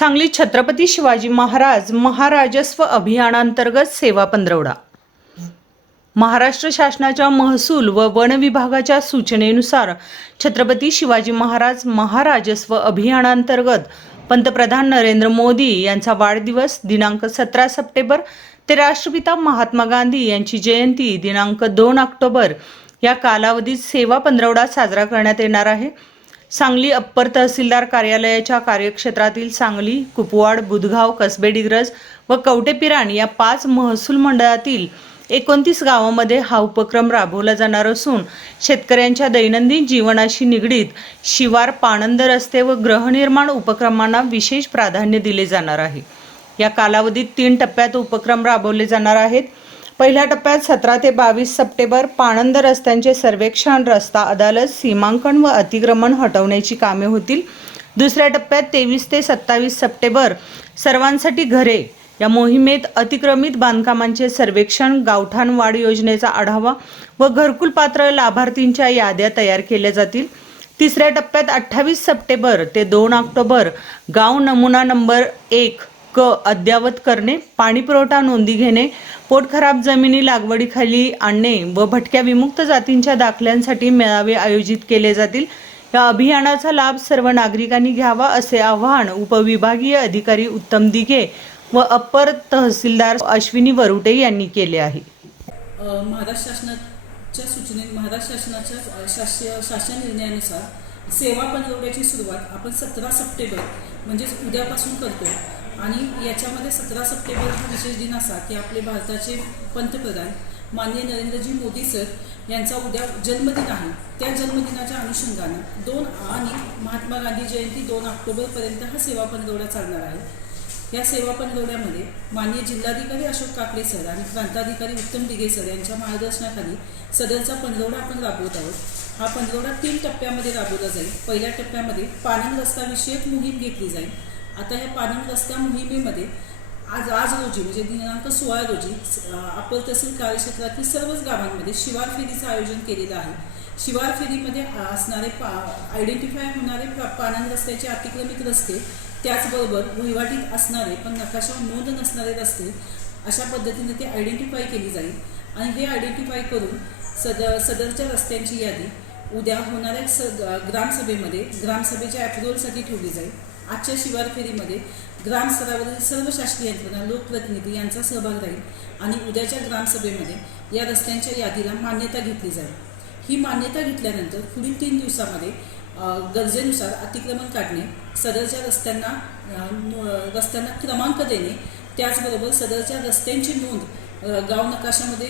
सांगली छत्रपती शिवाजी महाराज महाराजस्व अभियानांतर्गत सेवा पंधरवडा. महाराष्ट्र शासनाच्या महसूल व वन विभागाच्या सूचनेनुसार छत्रपती शिवाजी महाराज महाराजस्व अभियानांतर्गत पंतप्रधान नरेंद्र मोदी यांचा वाढदिवस दिनांक सतरा सप्टेंबर ते राष्ट्रपिता महात्मा गांधी यांची जयंती दिनांक दोन ऑक्टोबर या कालावधीत सेवा पंधरवडा साजरा करण्यात येणार आहे. सांगली अप्पर तहसीलदार कार्यालयाच्या कार्यक्षेत्रातील सांगली कुपवाड बुधगाव कसबे डिग्रज व कवटेपिराण या पाच महसूल मंडळातील एकोणतीस गावामध्ये हा उपक्रम राबवला जाणार असून शेतकऱ्यांच्या दैनंदिन जीवनाशी निगडीत शिवार पाणंद रस्ते व गृहनिर्माण उपक्रमांना विशेष प्राधान्य दिले जाणार आहे. या कालावधीत तीन टप्प्यात उपक्रम राबवले जाणार आहेत. पहिल्या टप्प्यात सतरा ते बावीस सप्टेंबर पाणंद रस्त्यांचे सर्वेक्षण रस्ता अदालत सीमांकन व अतिक्रमण हटवण्याची कामे होतील. दुसऱ्या टप्प्यात तेवीस ते सत्तावीस सप्टेंबर सर्वांसाठी घरे. या मोहिमेत अतिक्रमित बांधकामांचे सर्वेक्षण गावठाण वाढ योजनेचा आढावा व घरकुल पात्र लाभार्थींच्या याद्या तयार केल्या जातील. तिसऱ्या टप्प्यात अठ्ठावीस सप्टेंबर ते दोन ऑक्टोबर गाव नमुना नंबर एक क अद्ययावत करणे पाणीपुरवठा नोंदी घेणे पोटखराब जमिनी लागवडीखाली आणणे व भटक्या विमुक्त जातींच्या दाखल्यांसाठी मेळावे आयोजित केले जातील. या अभियानाचा लाभ सर्व नागरिकांनी घ्यावा असे आवाहन उपविभागीय अधिकारी उत्तम दिघे व अप्पर तहसीलदार अश्विनी वरुटे यांनी केले आहे. महाराष्ट्र शासनाच्या महाराष्ट्र शासनाच्या शासन निर्णयानुसार सेवा पंधरवड्याची सुरुवात आपण सतरा सप्टेंबर म्हणजेच उद्यापासून करतो आणि याच्यामध्ये सतरा सप्टेंबर हा विशेष दिन असा की आपले भारताचे पंतप्रधान माननीय नरेंद्रजी मोदी सर यांचा उद्या जन्मदिन आहे. त्या जन्मदिनाच्या अनुषंगानं दोन आणि महात्मा गांधी जयंती दोन ऑक्टोबरपर्यंत हा सेवा पंधरवडा चालणार आहे. या सेवा पंधरवड्यामध्ये माननीय जिल्हाधिकारी अशोक काकडे सर आणि प्रांताधिकारी उत्तम दिघे सर यांच्या मार्गदर्शनाखाली सदरचा पंधरवडा आपण राबवत आहोत. हा पंधरवडा तीन टप्प्यामध्ये राबवला जाईल. पहिल्या टप्प्यामध्ये पालन रस्ता विषयक मोहीम घेतली जाईल. आता ह्या पाणी रस्त्या मोहिमेमध्ये आज आज रोजी म्हणजे दिनांक सोळा रोजी अपर तहसील कार्यक्षेत्रातील सर्वच गावांमध्ये शिवार फेरीचं आयोजन केलेलं आहे. शिवार फेरीमध्ये असणारे पा आयडेंटिफाय होणारे पा- रस्त्याचे अतिक्रमित रस्ते त्याचबरोबर वहिवाटीत असणारे पण नकाशावर नोंद नसणारे रस्ते अशा पद्धतीने ते आयडेंटिफाय केली जाईल. आणि हे आयडेंटिफाय करून सद सदरच्या रस्त्यांची यादी उद्या होणाऱ्या स ग्रामसभेमध्ये ग्रामसभेच्या अप्रुव्हलसाठी ठेवली जाईल. आजच्या शिवार फेरीमध्ये ग्रामस्तरावरील सर्व शासकीय यंत्रणा लोकप्रतिनिधी यांचा सहभाग राहील आणि उद्याच्या ग्रामसभेमध्ये या रस्त्यांच्या यादीला मान्यता घेतली जाईल. ही मान्यता घेतल्यानंतर पुढील तीन दिवसामध्ये गरजेनुसार अतिक्रमण काढणे सदरच्या रस्त्यांना रस्त्यांना क्रमांक देणे त्याचबरोबर सदरच्या रस्त्यांची नोंद गाव नकाशामध्ये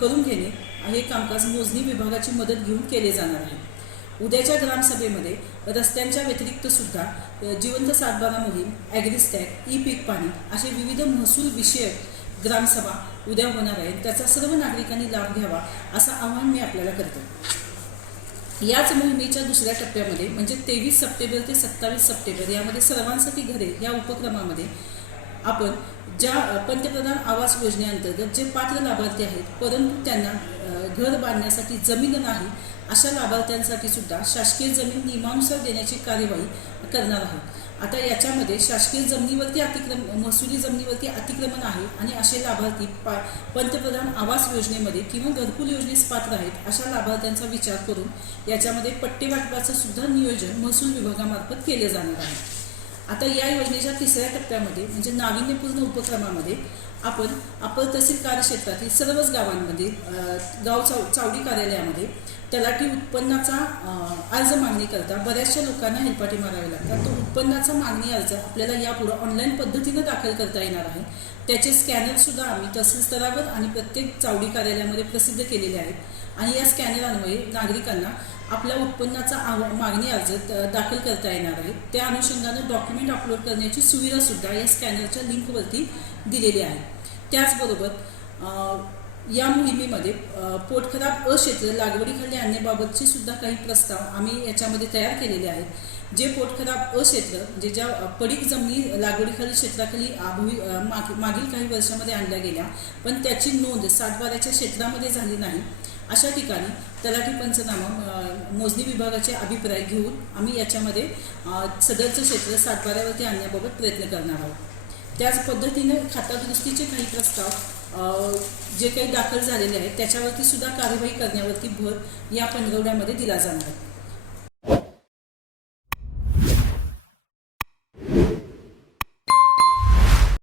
करून घेणे हे कामकाज मोजणी विभागाची मदत घेऊन केले जाणार आहे. उद्याच्या ग्रामसभेमध्ये रस्त्यांच्या व्यतिरिक्त सुद्धा जिवंत सातबारा मोहीम ॲग्रिस्टॅग ई पीक पाणी असे विविध महसूल विषयक ग्रामसभा उद्या होणार आहेत. त्याचा सर्व नागरिकांनी लाभ घ्यावा असं आवाहन मी आपल्याला करतो. याच मोहिमेच्या दुसऱ्या टप्प्यामध्ये म्हणजे तेवीस सप्टेंबर ते सत्तावीस सप्टेंबर यामध्ये सर्वांसाठी घरे या उपक्रमामध्ये आपण ज्या पंतप्रधान आवास योजनेअंतर्गत जे पात्र लाभार्थी आहेत परंतु त्यांना घर बांधण्यासाठी जमीन नाही अशा लाभार्थ्यांसाठी सुद्धा शासकीय जमीन नियमानुसार देण्याची कार्यवाही करणार आहोत. आता याच्यामध्ये शासकीय जमिनीवरती अतिक्रम महसुली जमिनीवरती अतिक्रमण आहे आणि असे लाभार्थी पा पंतप्रधान आवास योजनेमध्ये किंवा घरकुल योजनेस पात्र आहेत अशा लाभार्थ्यांचा विचार करून याच्यामध्ये पट्टे वाटपाचं सुद्धा नियोजन महसूल विभागामार्फत केले जाणार आहे. आता या योजनेच्या तिसऱ्या टप्प्यामध्ये म्हणजे नाविन्यपूर्ण उपक्रमामध्ये आपण अपर तहसील कार्यक्षेत्रातील सर्वच गावांमध्ये गाव चाव चावडी कार्यालयामध्ये तलाठी उत्पन्नाचा अर्ज मागणी करता बऱ्याचशा लोकांना हेलपाटी मारावे लागतात. तो उत्पन्नाचा मागणी अर्ज आपल्याला यापुढं ऑनलाईन पद्धतीनं दाखल करता येणार आहे. त्याचे स्कॅनरसुद्धा आम्ही तहसील स्तरावर आणि प्रत्येक चावडी कार्यालयामध्ये प्रसिद्ध केलेले आहेत. आणि या स्कॅनरांमुळे नागरिकांना आपल्या उत्पन्नाचा मागणी अर्ज द- दाखल करता येणार आहे. त्या अनुषंगानं डॉक्युमेंट अपलोड करण्याची सुविधासुद्धा या स्कॅनरच्या लिंकवरती दिलेली आहे. त्याचबरोबर या मोहिमेमध्ये पोटखराब अक्षेत्र लागवडीखाली आणण्याबाबतचे सुद्धा काही प्रस्ताव आम्ही याच्यामध्ये तयार केलेले आहेत. जे पोटखराब अक्षेत्र म्हणजे ज्या पडीक जमिनी लागवडीखाली क्षेत्राखाली आभवी माग- मागील काही वर्षामध्ये आणल्या गेल्या पण त्याची नोंद सातबाऱ्याच्या क्षेत्रामध्ये झाली नाही. अशा ठिकाणी तलाठी पंचनामा मोजणी विभागाचे अभिप्राय घेऊन आम्ही याच्यामध्ये सदरचं क्षेत्र सातबाऱ्यावरती आणण्याबाबत प्रयत्न करणार आहोत. त्याच पद्धतीने खातादुरुस्तीचे काही प्रस्ताव जे काही दाखल झालेले आहेत त्याच्यावरती सुद्धा कार्यवाही करण्यावरती भर या पंधरवड्यामध्ये दिला जाणार आहे.